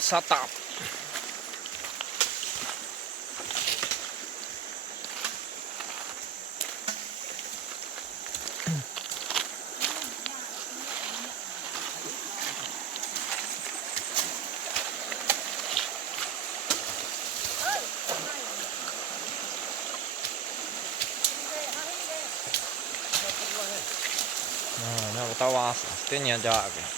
さた Tawas, tenia jaga.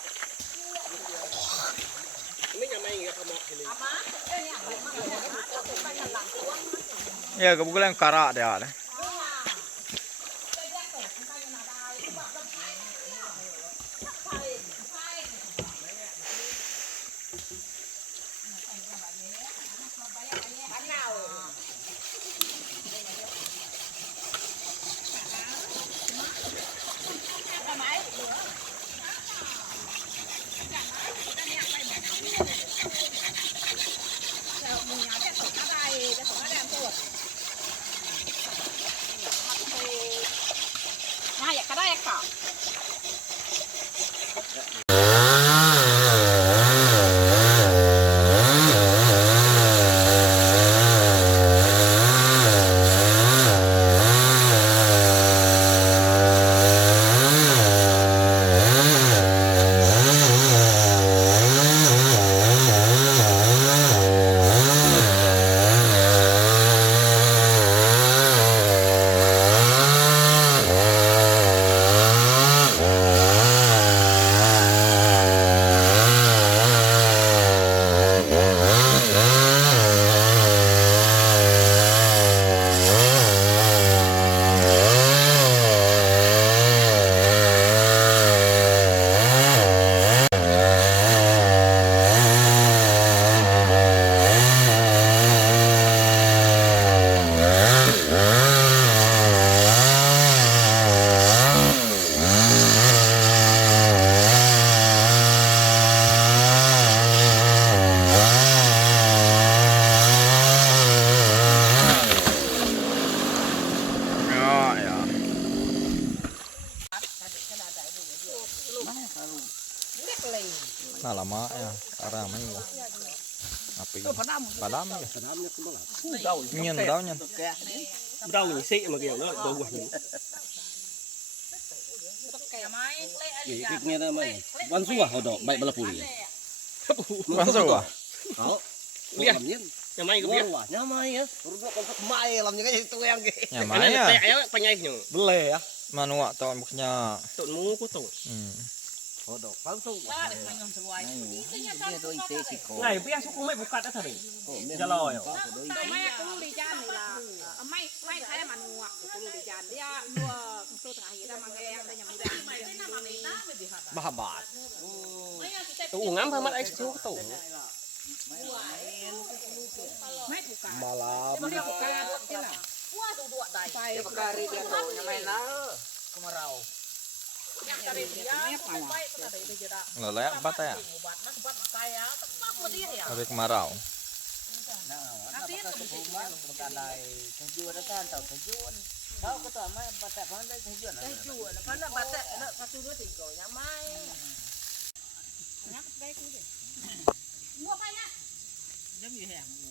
Ya, kebetulan karak dia. Ya. Nah lama ya, karena ini Padam, padam ya. Nyen daun nyen. Daun isi lagi ya, nggak bau ini. Ini kena main. baik balap pulih. Bansu Nyamai Nyamai ya. Rupanya kemai lamnya kayak itu yang kayak. Nyamai ya. Kayaknya penyayiknya. ya. mà nó ạ tội một nhà tội mũ của tội ừ. Họ đổ pháo sâu của Ngày bây giờ xuống không mấy bố cắt đó thầy Dạ lời hả? Mày cũng đi chan thì là Mày mày thấy là mà nụ ạ Cũng đi chan đi ạ Nụ tôi thả hiện ra mà nghe Đây là mà mình đã Mà hả bạn Tụ ngắm ngắm thôi mắt anh xuống cái tủ Mày bố cắt Mà là Mày bố cắt Mày bố cắt ว้าดูได้ใช่การเรียนังไงนะคุณาราลวบตรไรกันมาราเนีเกมารา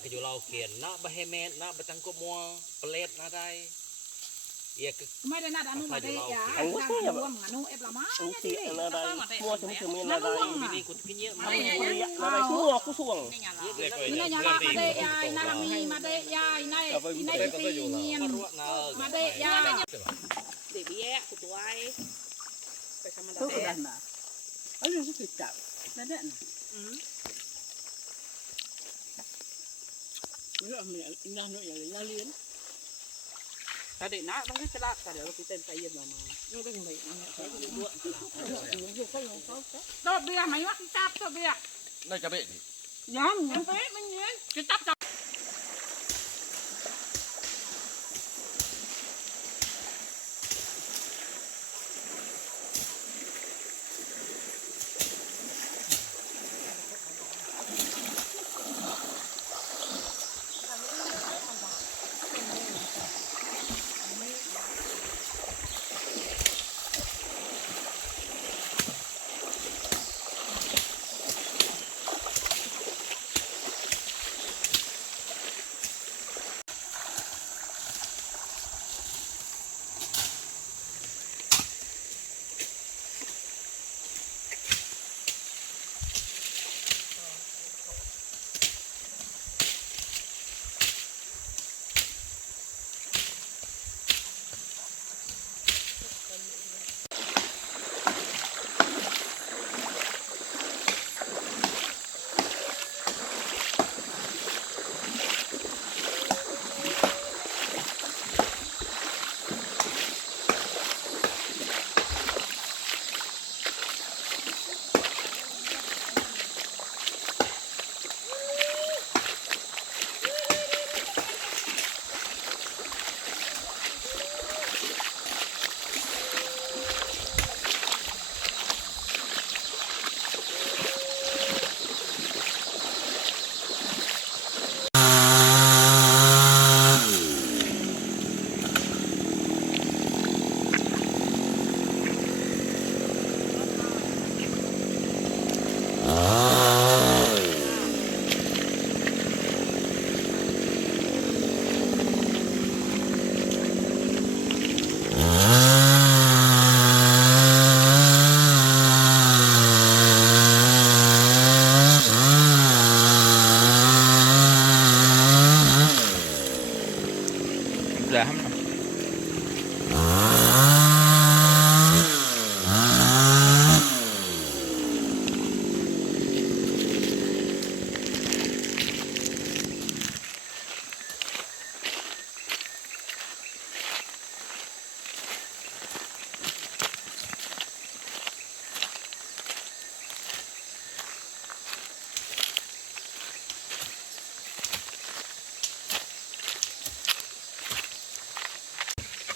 kejulau kian nak bahemet nak bertangkup mua pelet nak tai ya ke kemari nak anu ya anu mati ya bang anu eb lama mati anu ya nak tai suang ini nyala mati ya ini rami mati ya ini ini ini ini mati ya sebiye kutuai sama dah. Tu Nó bia mày mắc chắp tôi bia. Nó chắp bia. Nó chắp bia. Nó chắp Nó chắp bia. Nó chắp bia. Nó Nó chắp bia. Nó chắp bia. Nó chắp bia. Nó chắp bia. bia. Nó chắp bia. Nó chắp bia. Nó chắp bia. Nó chắp bia. Nó chắp bia. Nó chắp bia.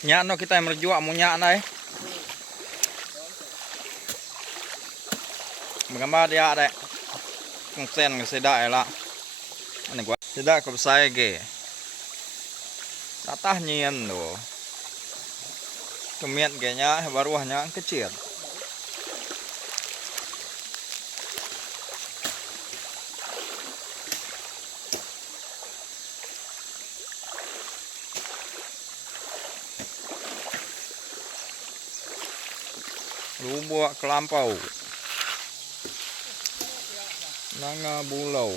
nyano kita yang merjuak mau nyana eh hmm. bagaimana dia ada kongsen ke sedak ya lah ini gua sedak ke besar lagi tak tahu nyian tuh kemiat kayaknya baruahnya kecil lubuak kelampau nanga bulau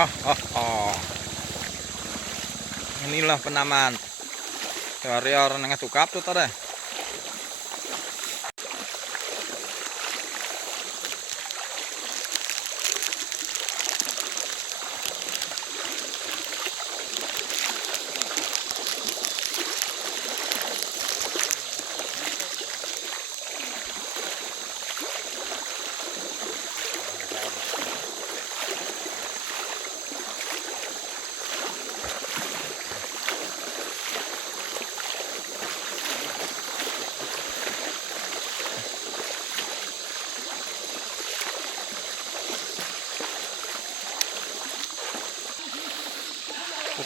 Oh, oh, oh. Inilah penaman. Warrior nengah tukap tuh tadi.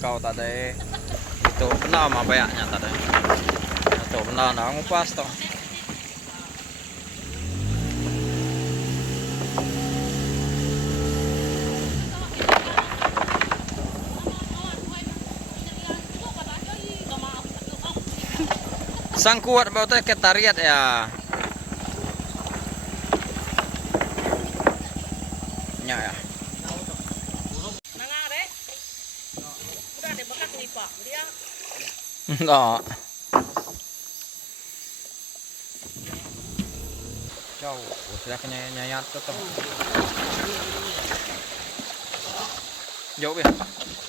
kau tadi itu benar sama banyaknya tadi itu benar nak ngupas toh sang kuat bau teh ketariat ya nya ya Да. Чао, вот так не не я то там. Я убью.